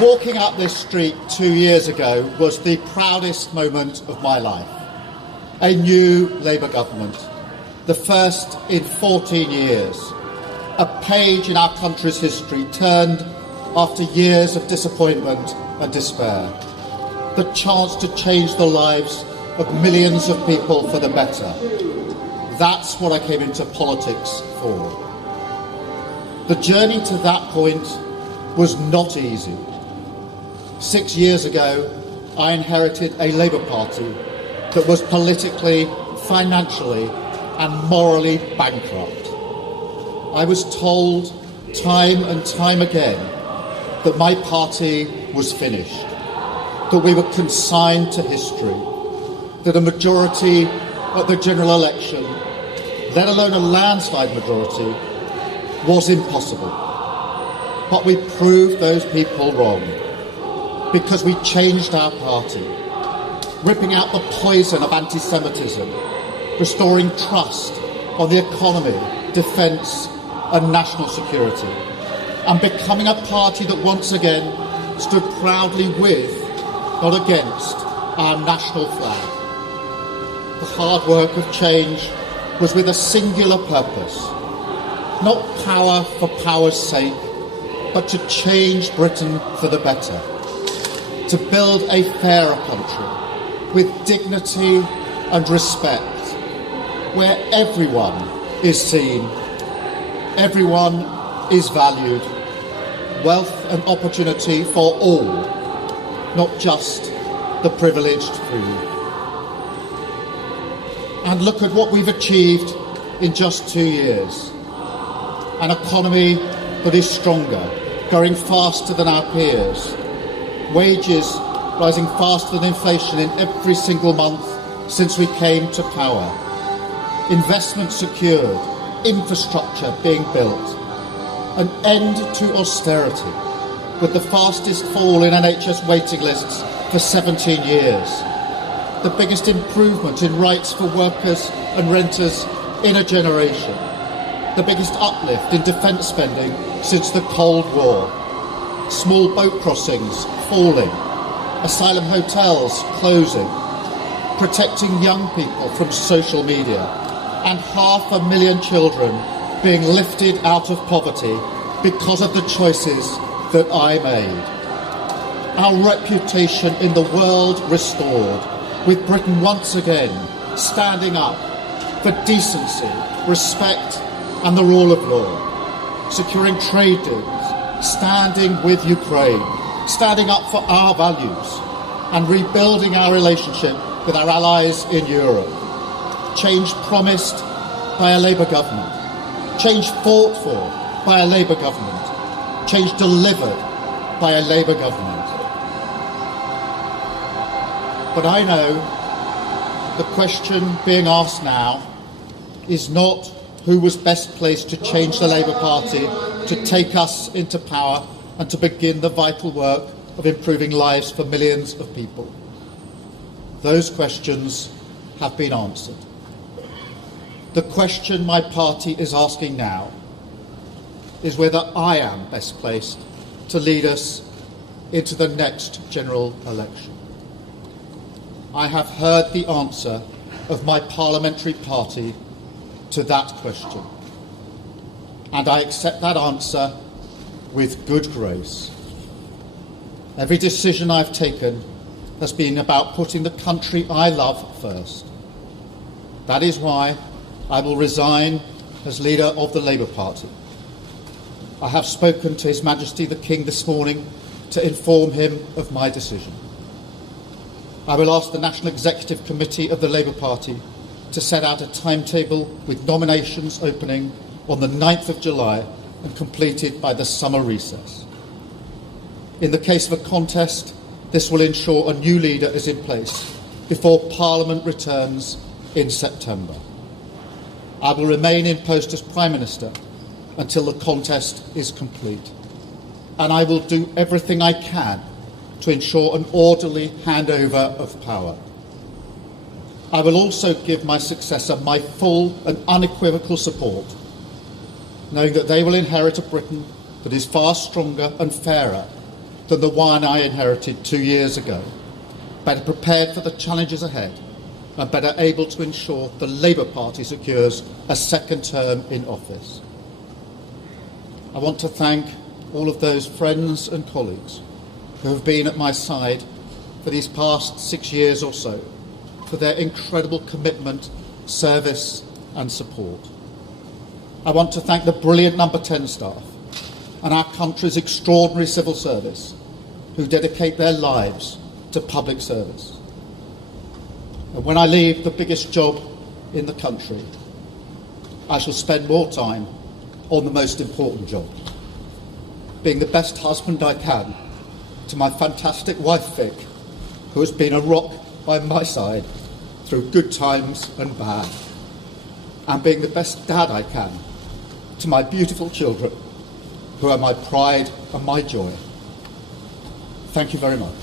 Walking up this street 2 years ago was the proudest moment of my life. A new Labour government, the first in 14 years. A page in our country's history turned after years of disappointment and despair. The chance to change the lives of millions of people for the better. That's what I came into politics for. The journey to that point was not easy. 6 years ago, I inherited a Labour Party that was politically, financially and morally bankrupt. I was told time and time again that my party was finished, that we were consigned to history, that a majority at the general election, let alone a landslide majority, was impossible. But we proved those people wrong, because we changed our party, ripping out the poison of anti-Semitism, restoring trust on the economy, defence and national security, and becoming a party that once again stood proudly with, not against, our national flag. The hard work of change was with a singular purpose, not power for power's sake, but to change Britain for the better, to build a fairer country with dignity and respect, where everyone is seen, everyone is valued, wealth and opportunity for all, not just the privileged few. And look at what we've achieved in just 2 years. An economy that is stronger, growing faster than our peers, wages rising faster than inflation in every single month since we came to power, investment secured, infrastructure being built, an end to austerity, with the fastest fall in NHS waiting lists for 17 years, the biggest improvement in rights for workers and renters in a generation, the biggest uplift in defence spending since the Cold War, small boat crossings falling, asylum hotels closing, protecting young people from social media, and 500,000 children being lifted out of poverty because of the choices that I made. Our reputation in the world restored, with Britain once again standing up for decency, respect and the rule of law, securing trade deals, standing with Ukraine, standing up for our values and rebuilding our relationship with our allies in Europe. Change promised by a Labour government, change fought for by a Labour government, change delivered by a Labour government. But I know the question being asked now is not who was best placed to change the Labour Party, to take us into power and to begin the vital work of improving lives for millions of people. Those questions have been answered. The question my party is asking now is whether I am best placed to lead us into the next general election. I have heard the answer of my parliamentary party to that question, and I accept that answer with good grace. Every decision I've taken has been about putting the country I love first. That is why I will resign as leader of the Labour Party. I have spoken to His Majesty the King this morning to inform him of my decision. I will ask the National Executive Committee of the Labour Party to set out a timetable with nominations opening on the 9th of July and completed by the summer recess. In the case of a contest, this will ensure a new leader is in place before Parliament returns in September. I will remain in post as Prime Minister until the contest is complete, and I will do everything I can to ensure an orderly handover of power. I will also give my successor my full and unequivocal support, knowing that they will inherit a Britain that is far stronger and fairer than the one I inherited 2 years ago, better prepared for the challenges ahead, and better able to ensure the Labour Party secures a second term in office. I want to thank all of those friends and colleagues who have been at my side for these past 6 years or so, for their incredible commitment, service and support. I want to thank the brilliant Number 10 staff and our country's extraordinary civil service who dedicate their lives to public service. And when I leave the biggest job in the country, I shall spend more time on the most important job, being the best husband I can to my fantastic wife Vic, who has been a rock by my side through good times and bad, and being the best dad I can to my beautiful children, who are my pride and my joy. Thank you very much.